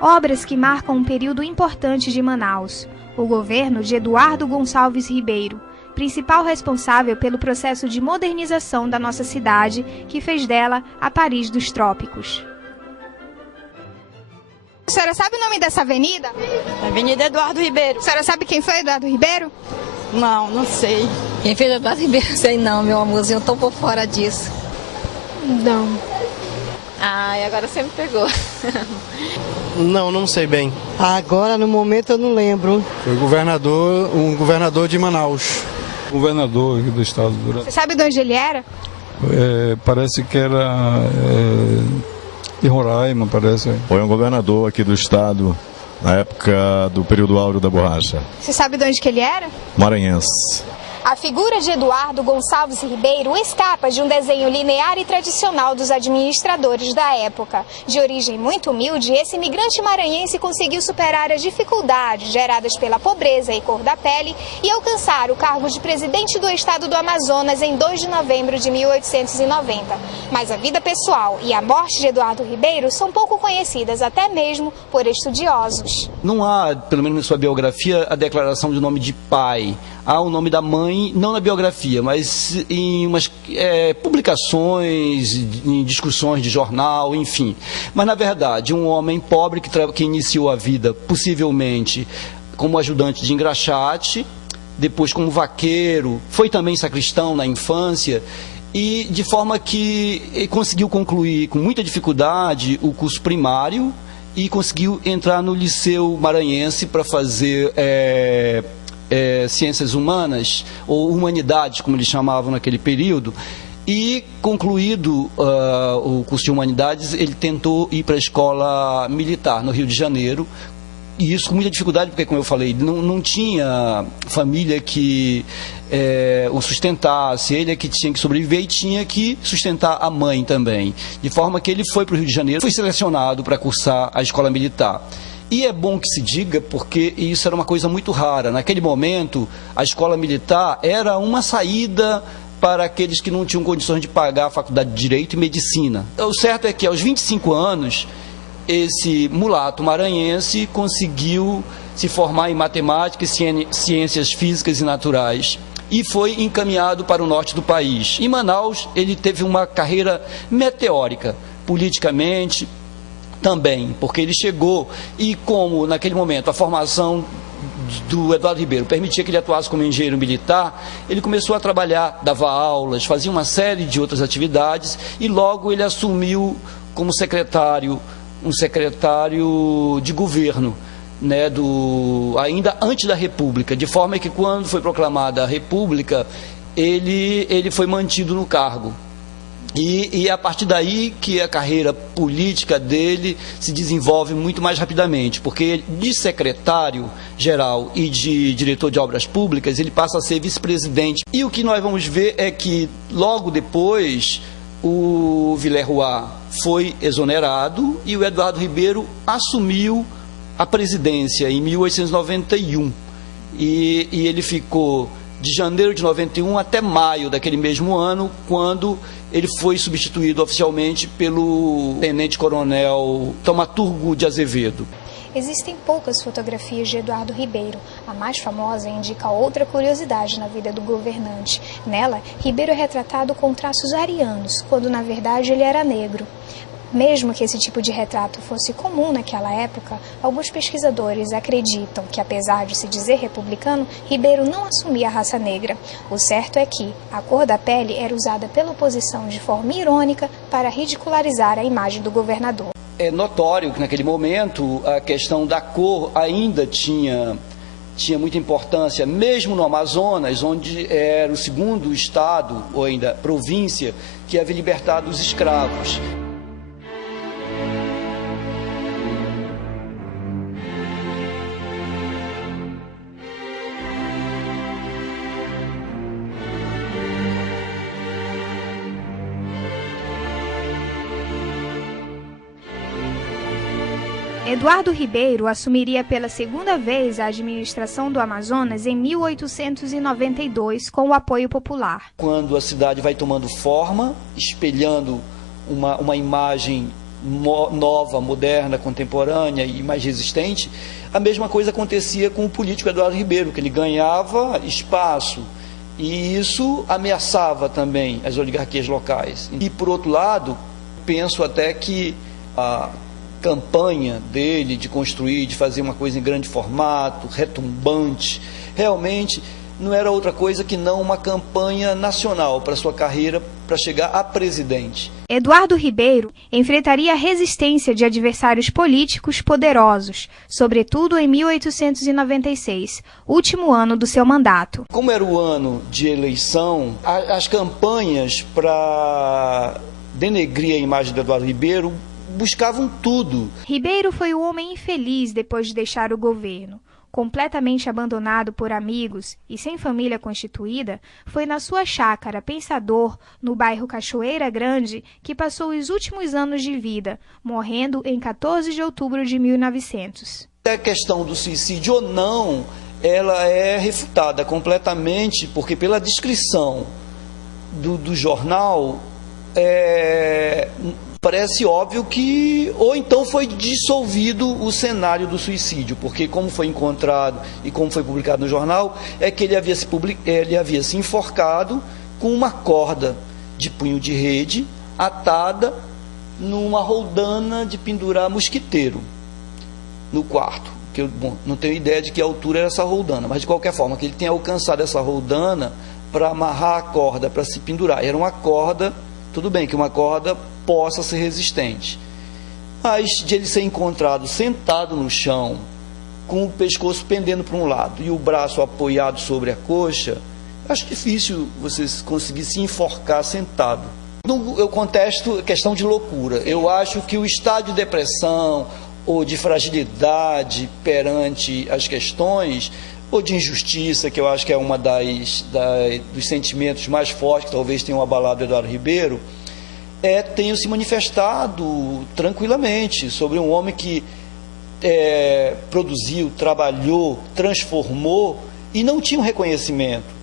Obras que marcam um período importante de Manaus. O governo de Eduardo Gonçalves Ribeiro, principal responsável pelo processo de modernização da nossa cidade, que fez dela a Paris dos trópicos. A senhora sabe o nome dessa avenida? Avenida Eduardo Ribeiro. A senhora sabe quem foi Eduardo Ribeiro? Não, não sei. Quem fez Eduardo Ribeiro? Sei não, meu amorzinho, eu tô por fora disso. Não. Ai, agora você me pegou. Não sei bem. Agora, no momento, eu não lembro. Foi um governador de Manaus. Governador aqui do estado do Brasil. Você sabe de onde ele era? Parece que era de Roraima, parece. Foi um governador aqui do estado na época do período áureo da borracha. Você sabe de onde que ele era? Maranhense. A figura de Eduardo Gonçalves Ribeiro escapa de um desenho linear e tradicional dos administradores da época. De origem muito humilde, esse imigrante maranhense conseguiu superar as dificuldades geradas pela pobreza e cor da pele e alcançar o cargo de presidente do estado do Amazonas em 2 de novembro de 1890. Mas a vida pessoal e a morte de Eduardo Ribeiro são pouco conhecidas, até mesmo por estudiosos. Não há, pelo menos na sua biografia, a declaração de nome de pai. Há o nome da mãe, não na biografia, mas em umas publicações, em discussões de jornal, enfim. Mas, na verdade, um homem pobre que iniciou a vida, possivelmente, como ajudante de engraxate, depois como vaqueiro, foi também sacristão na infância, e de forma que conseguiu concluir com muita dificuldade o curso primário e conseguiu entrar no Liceu Maranhense para fazer ciências humanas, ou humanidades, como eles chamavam naquele período, e concluído o curso de humanidades, ele tentou ir para a escola militar no Rio de Janeiro, e isso com muita dificuldade, porque, como eu falei, não tinha família que o sustentasse, ele é que tinha que sobreviver e tinha que sustentar a mãe também, de forma que ele foi para o Rio de Janeiro, foi selecionado para cursar a escola militar. E é bom que se diga, porque isso era uma coisa muito rara. Naquele momento, a escola militar era uma saída para aqueles que não tinham condições de pagar a faculdade de Direito e Medicina. O certo é que, aos 25 anos, esse mulato maranhense conseguiu se formar em matemática e ciências físicas e naturais e foi encaminhado para o norte do país. Em Manaus, ele teve uma carreira meteórica, politicamente, também, porque ele chegou e como naquele momento a formação do Eduardo Ribeiro permitia que ele atuasse como engenheiro militar, ele começou a trabalhar, dava aulas, fazia uma série de outras atividades e logo ele assumiu como um secretário de governo, né, ainda antes da República, de forma que quando foi proclamada a República, ele foi mantido no cargo. E é a partir daí que a carreira política dele se desenvolve muito mais rapidamente, porque de secretário-geral e de diretor de obras públicas, ele passa a ser vice-presidente. E o que nós vamos ver é que, logo depois, o Villerroy foi exonerado e o Eduardo Ribeiro assumiu a presidência em 1891. E ele ficou de janeiro de 91 até maio daquele mesmo ano, quando ele foi substituído oficialmente pelo tenente-coronel Thaumaturgo de Azevedo. Existem poucas fotografias de Eduardo Ribeiro. A mais famosa indica outra curiosidade na vida do governante. Nela, Ribeiro é retratado com traços arianos, quando na verdade ele era negro. Mesmo que esse tipo de retrato fosse comum naquela época, alguns pesquisadores acreditam que, apesar de se dizer republicano, Ribeiro não assumia a raça negra. O certo é que a cor da pele era usada pela oposição de forma irônica para ridicularizar a imagem do governador. É notório que naquele momento a questão da cor ainda tinha muita importância, mesmo no Amazonas, onde era o segundo estado, ou ainda província, que havia libertado os escravos. Eduardo Ribeiro assumiria pela segunda vez a administração do Amazonas em 1892 com o apoio popular. Quando a cidade vai tomando forma, espelhando uma imagem nova, moderna, contemporânea e mais resistente, a mesma coisa acontecia com o político Eduardo Ribeiro, que ele ganhava espaço e isso ameaçava também as oligarquias locais. E, por outro lado, penso até que a campanha dele de construir, de fazer uma coisa em grande formato, retumbante, realmente não era outra coisa que não uma campanha nacional para sua carreira, para chegar a presidente. Eduardo Ribeiro enfrentaria a resistência de adversários políticos poderosos, sobretudo em 1896, último ano do seu mandato. Como era o ano de eleição, as campanhas para denegrir a imagem de Eduardo Ribeiro buscavam tudo. Ribeiro foi um homem infeliz depois de deixar o governo. Completamente abandonado por amigos e sem família constituída, foi na sua chácara Pensador, no bairro Cachoeira Grande, que passou os últimos anos de vida, morrendo em 14 de outubro de 1900. A questão do suicídio ou não, ela é refutada completamente, porque pela descrição do jornal, parece óbvio que, ou então foi dissolvido o cenário do suicídio, porque como foi encontrado e como foi publicado no jornal, é que ele havia se enforcado com uma corda de punho de rede atada numa roldana de pendurar mosquiteiro no quarto. Que eu, não tenho ideia de que altura era essa roldana, mas de qualquer forma, que ele tenha alcançado essa roldana para amarrar a corda, para se pendurar. Era uma corda, tudo bem que uma corda possa ser resistente, mas de ele ser encontrado sentado no chão, com o pescoço pendendo para um lado e o braço apoiado sobre a coxa, acho difícil você conseguir se enforcar sentado. Eu contesto a questão de loucura. Eu acho que o estado de depressão ou de fragilidade perante as questões, ou de injustiça, que eu acho que é uma dos sentimentos mais fortes que talvez tenham abalado Eduardo Ribeiro, tenham se manifestado tranquilamente sobre um homem que produziu, trabalhou, transformou e não tinha um reconhecimento.